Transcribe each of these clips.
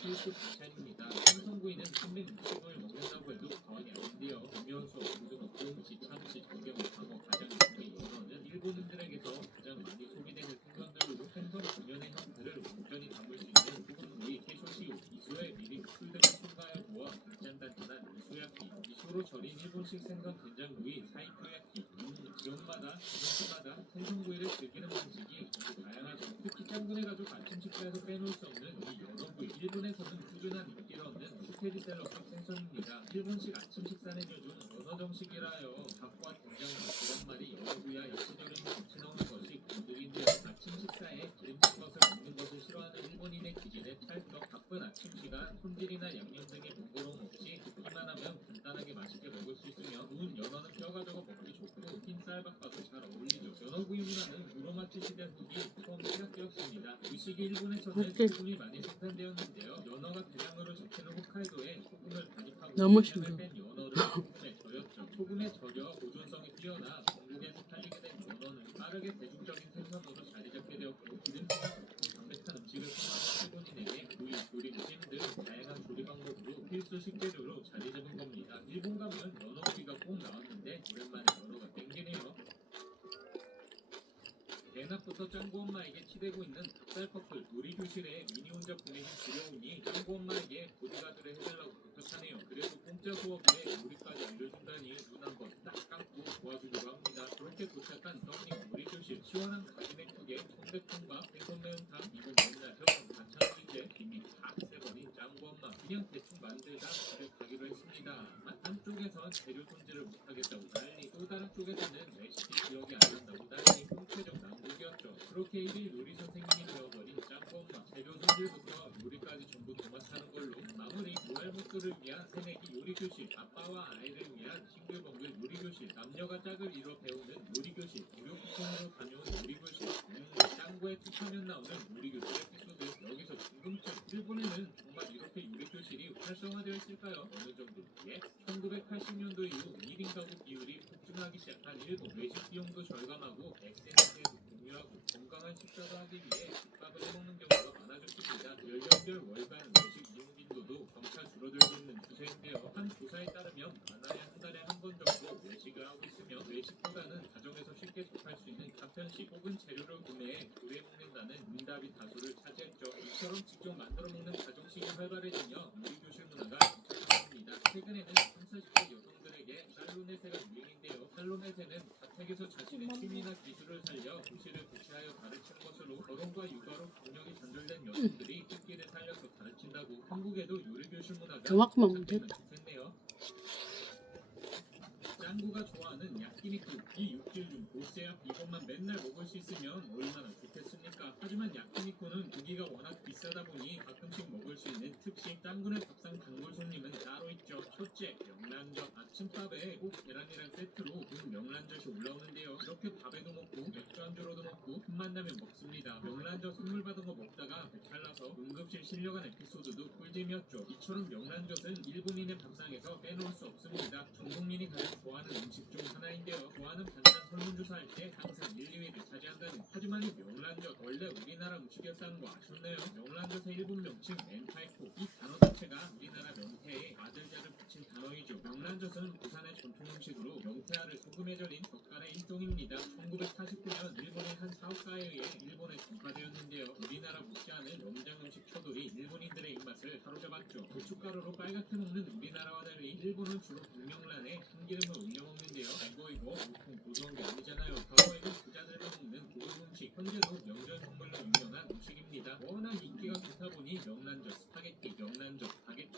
필수 반찬입니다. 생선구이는 360을 먹는다고 해도 과언이 아닌데요. 음료수, 고등어, 꽁치, 참치, 조경, 방어, 가장 등의 연어는 일본인들에게서 가장 많이 소비되는 생선들로 생선 본연의 형태를 온전히 담을 수 있는 소금구이, 캐쇼시오, 미소에 미리 풀 등을 첨가하여 구워 단짠단짠한 미소야끼, 미소로 절인 일본식 생선 된장구이, 사이토야끼. 지역마다, 가정마다 생선구이를 즐기는 방식이 전부 다양하죠. 특히 짱구네 가족 아침 식사에서 빼놓을 수 없는 이 연어구이. 일본에서는 꾸준한 인기를 얻는 스테디셀러급 생선입니다. 일본식 아침 식사 내줘 중 연어 정식이라 하여 닭과 된장과 계란말이, 연어구이와 야채절임이 같이 나오는 것이 공들인데요. 아침 식사에 기름진 것을 먹는 것을 싫어하는 일본인의 기질에 찰떡. 바쁜 아침 시간 손질이나 양념 등의 번거로움 없이 굽기만 하면 간단하게 맛있게 먹을 수 있으며 구운 연어는 뼈가 적어 먹기 좋고 흰 쌀밥과도 잘 어울리죠. 연어구이 문화는 무로마치 시대 후기 처음 시작되었습니다. 그 시기 일본에서는 소금이 많이 생산되었는데요. 연어가 대량으로 잡히는 홋카이도에 소금을 반입하고 영양을 뺀 연어를 소금에 절였죠. 소금에 절여 보존성이 뛰어나 전국에서 팔리게 된 연어는 빠르게 대중적인 생선으로 자리 잡게 되었고 기름기가 없고 담백한 음식을 선호하는 일본인에게 구이, 조림, 찜 등 다양한 조리 방법으로 필수 식재료로 자리 잡은 겁니다. 일본 가면 연어구이가 꼭 나왔는데 오랜만에 연어가 땡기네요. 대낮부터 짱구 엄마에게 치대고 있는 닭살 커플. 요리 교실에 미니 혼자 보내긴 두려우니 짱구 엄마에게 보디가드를 해달라고 부탁하네요. 그래도 공짜 수업에 요리까지 알려준다니 눈 한번 딱 감고 도와주기로 합니다. 그렇게 도착한 떡잎 요리 교실. 시원한 가지 맥국에 청백통밥, 생선 매운탕, 이번 맨날 형 반찬 주인데 이미 다 세버린 짱구 엄마. 그냥 대충 만들다 집에 가기로 했습니다. 한쪽에선 재료 손질을 못하겠다고 난리, 또 다른 쪽에서는 레시피 기억이 안 난다고 난리. 총체적 난국이었죠. 그렇게 일일 요리 선생님이 되어버린 짱구 엄마. 재료 손질부터 요리까지 전부 도맡아는 걸로 마무리. 모알못들을 위한 새내기 요리교실, 아빠와 아이를 위한 싱글벙글 요리교실, 남녀가 짝을 이뤄 배우는 요리교실, 무료 쿠폰으로 다녀온 요리교실. 짱구의 툭하면 나오는 요리교실 에피소드. 여기서 궁금증. 일본에는 정말 이렇게 요리교실이 활성화되어 있을까요? 어느 정도 뒤에 1980년도 이후 1인 가구 비율이 폭증하기 시작한 일본. 외식 비용도 절감하고 SNS에도 공유하고 건강한 식사를 하기 위해 집밥을 해먹는 경우가 많아졌습니다. 연령별 월간 외식 이용 빈도도 점차 줄어들고 있는 추세인데요. 한 조사에 따르면 많아야 한 달에 한 번 정도 외식을 하고 있으며 외식보다는 가정에서 쉽게 접할 수 있는 간편식 혹은 재료를 구매해 조리해 먹는다는 응답이 다수를 차지했죠. 이처럼 직접 만들어 먹는 가정식이 활발해지며 요리교실 문화가 뒤처졌습니다. 최근에는 30, 40대 여성들에게 살로네세가 유행인데요. 살로네세는 자택에서 자신의 취미나 기술을 살려 교실을 개최하여 가르치는 것으로 결혼과 육아로 경력이 단절된 여성들이 특기를 살려서 가르친다고. 한국에도 요리교실 문화가 정확하게 됐네요. 짱구가 좋아하는 야끼니쿠. 이 육질 중 보스약 이것만 맨날 먹을 수 있으면 얼마나 좋겠습니까? 하지만 야끼니쿠는 고기가 워낙 비싸다 보니 가끔씩 먹을 수 있는 특식. 짱구네 밥상 단골 손님은 따로 있죠. 첫째, 명란젓. 아침밥에 꼭 계란이랑 세트로 군 명란젓이 올라오는데요. 이렇게 밥에도 먹고 맥주 안주로도 먹고 틈만 나면 먹습니다. 명란젓 선물 받은 거 먹다가 배탈 나서 응급실 실려간 에피소드도 꿀잼이었죠. 이처럼 명란젓은 일본인의 밥상에서 빼놓을 수 없습니다. 전 국민이 가장 좋아하는 음식 중 하나인데요. 좋아하는 반찬 설문조사할 때 항상 1, 2위를 차지한다는. 하지만 이 명란젓 원래 우리나라 음식이었다는 거 아셨나요? 명란젓의 일본 명칭 멘타이코. 이 단어 자체가 우리나라 명태에 아들자를 붙인 단어이죠. 명란젓은 부산의 전통 음식으로 명태알을 소금에 절인 젓갈의 일종입니다. 1949년 일본의 한 사업가에 의해 일본에 전파되었는데요. 우리나라 못지않은 염장 음식 초돌이 일본인들의 입맛을 사로잡았죠. 고춧가루로 빨갛게 먹는 우리나라와 달리 일본은 주로 백명란에 참기름을 올려 먹는데요. 이거 보통 고소한 게 아니잖아요. 과거에는 부자들만 먹는 고급 음식, 현재도 명절 선물로 유명한 음식입니다. 워낙 인기가 좋다 보니 명란젓 스파게티, 명란젓 바게트,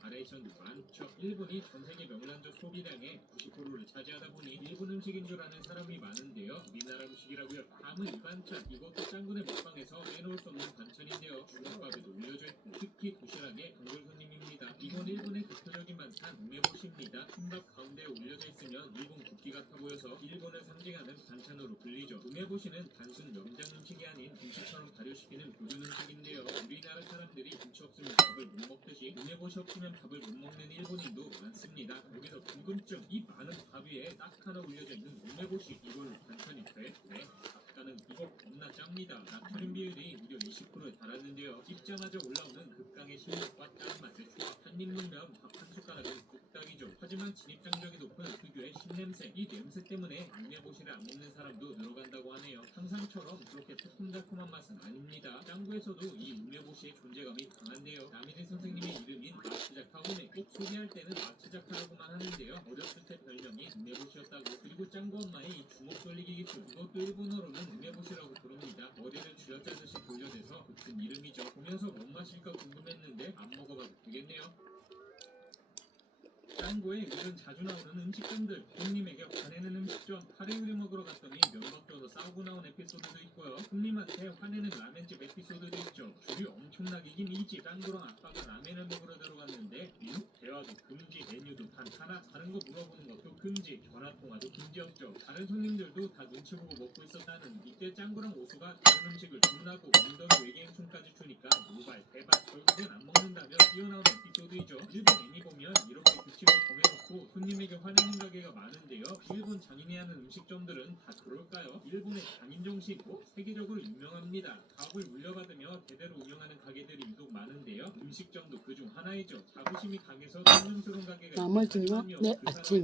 바레이션도 많죠. 일본이 전세계 명란젓 소비량의 90%를 차지하다 보니 일본 음식인 줄 아는 사람이 많은데요. 우리나라 음식이라고요? 다음은 이 반찬. 이것도 짱구네 먹방에서 빼놓을 수 없는 반찬인데요. 주먹밥에도 올려져 있고 특히 도시락의 단골 손님입니다. 이건 일본의 대표적인 반찬 우메보시입니다. 흰밥 가운데에 올려져 있으면 일본 국기 같아 보여서 일본을 상징하는 반찬으로 불리죠. 우메보시는 단순 명장 음식이 아닌 김치처럼 발효시키는 조준 음식인데요. 우리나라 사람들이 김치 없으면 밥을 못 먹듯이 우메보시 없으면 밥을 못 먹는 일본인도 많습니다. 여기서 궁금증. 이 많은 밥 위에 딱 하나 올려져 있는 우메보시. 이걸로 반찬이 돼? 네. 아까는 이거 겁나 짭니다. 나트륨 비율이 무려 20%에 달하는데요. 씹자마자 올라오는 극강의 신맛과 짠 맛의 조합. 한입 물면 밥 한 숟가락은 뚝딱이죠. 하지만 진입장벽이 높은 특유의 신냄새. 이 냄새 때문에 육내보시를 안 먹는 사람도 늘어간다고 하네요. 상상처럼 그렇게 새콤달콤한 맛은 아닙니다. 짱구에서도 이 육내보시의 존재감이 강한데요. 남인희 선생님의 이름인 마츠자카홈에 꼭 소개할 때는 마츠자카라고만 하는데요. 어렸을 때 별명이 육내보시였다고. 그리고 짱구 엄마의 이 주먹 돌리기기술, 이것도 일본어로는 육내보시라고 부릅니다. 머리를 쥐어짜듯이 돌려내서 붙은 이름이죠. 보면서 뭔 맛일까 궁금했는데 안 먹어봐도 되겠네요. 짱구의 요즘 자주 나오는 음식점들. 손님에게 화내는 음식점. 카레 요리 먹으러 갔더니 면바꿔서 싸우고 나온 에피소드도 있고요. 손님한테 화내는 라멘집 에피소드도 있죠. 줄이 엄청나게 긴 이 집. 짱구랑 아빠가 라멘을 먹으러 들어갔는데 대화도 금지, 메뉴도 단 하나, 다른 거 물어보는 것도 금지, 전화통화도 금지였죠. 다른 손님들도 다 눈치 보고 먹고 있었다는. 이때 짱구랑 오수가 다른 음식을 주문하고 엉덩이 외계행총까지 주니까 노발, 대발, 결국엔 안 먹는다며 뛰어나온 에피소드이죠. 일본 애니 보면 이렇게 규칙을 정해놓고 손님에게 화내는 가게가 많은데요. 일본 장인이 하는 음식점들은 다 그럴까요? 일본의 장인 정신 꼭 세계적으로 유명합니다. 사업을 물려받으며 대대로 운영하는 가게들이 유독 많은데요. 음식점도 그중 하나이죠. 자부심이 강해서 탐욕스러운 가게가 나머지는요? 있지만요. 네, 그 아침